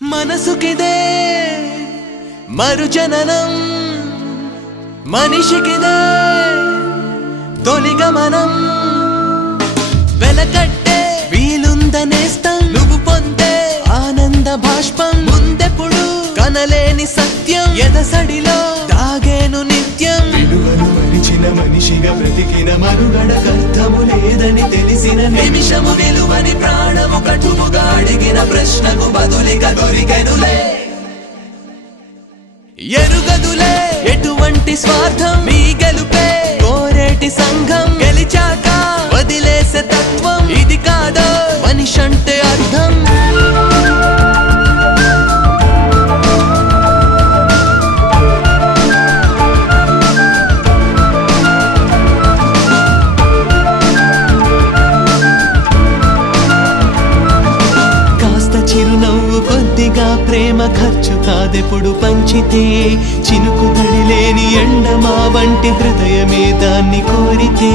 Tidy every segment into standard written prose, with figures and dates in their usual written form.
మనసుకిదే మరుజననం మనిషికిదే తొలిగమనం వెలకట్టే వీలుందనేస్తం నువ్వు పొందే ఆనంద భాష్పం ముందెప్పుడు కనలేని సత్యం ఎదసడిలో దాగేను నిత్యం విలువను మరిచిన మనిషిగా బ్రతికిన మనుగడకర్థము లేదని తెలిసిన నిమిషము విలువని ప్రాణము కటువుగా అడిగిన ప్రశ్నకు బదులిక దొరికెనులే ఎరుగదులే ఎటువంటి స్వార్థం మీ గెలుపే కోరేటి సంఘం గెలిచాక వదిలేసే తత్వం ఇది కాదో మనిషంటే అర్థం చిరునవ్వు కొద్దిగా ప్రేమ ఖర్చు కాదెప్పుడు పంచితే చినుకు తడిలేని ఎండమా వంటి హృదయమే దాన్ని కోరితే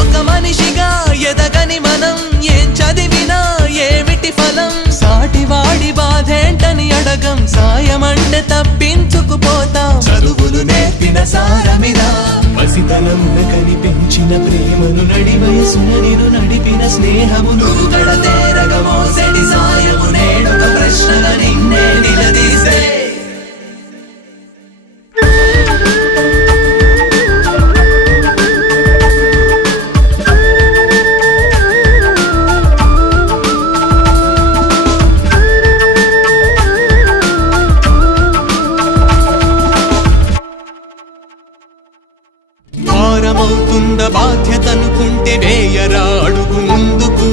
ఒక మనిషిగా ఎదగని మనం ఏం చదివినా ఏమిటి ఫలం సాటివాడి బాధేంటని అడగం సాయమంటే తప్పించుకుపోతాం చదువులు నేర్పిన సారమిదా పసితనమున కనిపించిన ప్రేమను నడి వయసున నిన్ను నడిపిన స్నేహమును గడతేరగ మోసెడి సాయము నేడొక ప్రశ్నగా నిన్నే నిలదీసే భారమవుతుంద బాధ్యతనుకుంటే వేయరా అడుగు ముందుకు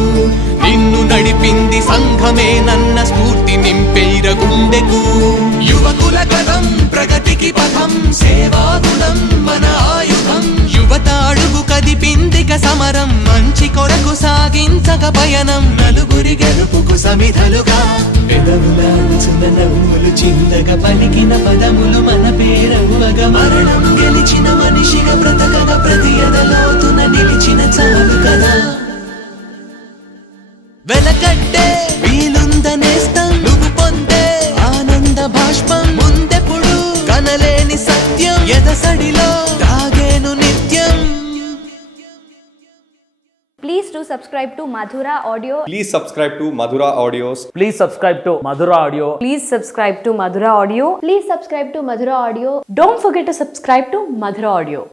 నిన్ను నడిపింది సంఘమే నన్న స్ఫూర్తి నింపేర గుండెకు యువకుల కథం ప్రగతికి పథం సేవాగుణం మన ఆయుధం యువత అడుగు కదిపిందిక సమరం మంచి కొరకు సాగించక పయనం నలుగురి గెలుపుకు సమిధలుగా పెదవులాంచున నవ్వులు చిందగా పలికిన పదములు మన పేరవ్వగా మరణం గెలిచిన మనిషిగా బ్రతకగా ప్రతి ఎదలోతున నిలిచిన చాలు కదా వెలకట్టే వీలుందనేస్తం నువ్వు పొందే ఆనంద భాష్పం ముందెప్పుడు కనలేని సత్యం ఎదసడిలో దాగేను నిత్యం. Please do subscribe to Madhura Audio. Please subscribe to Madhura Audios. Please subscribe to Madhura Audio. Please subscribe to Madhura Audio. Please subscribe to Madhura Audio. Don't forget to subscribe to Madhura Audio.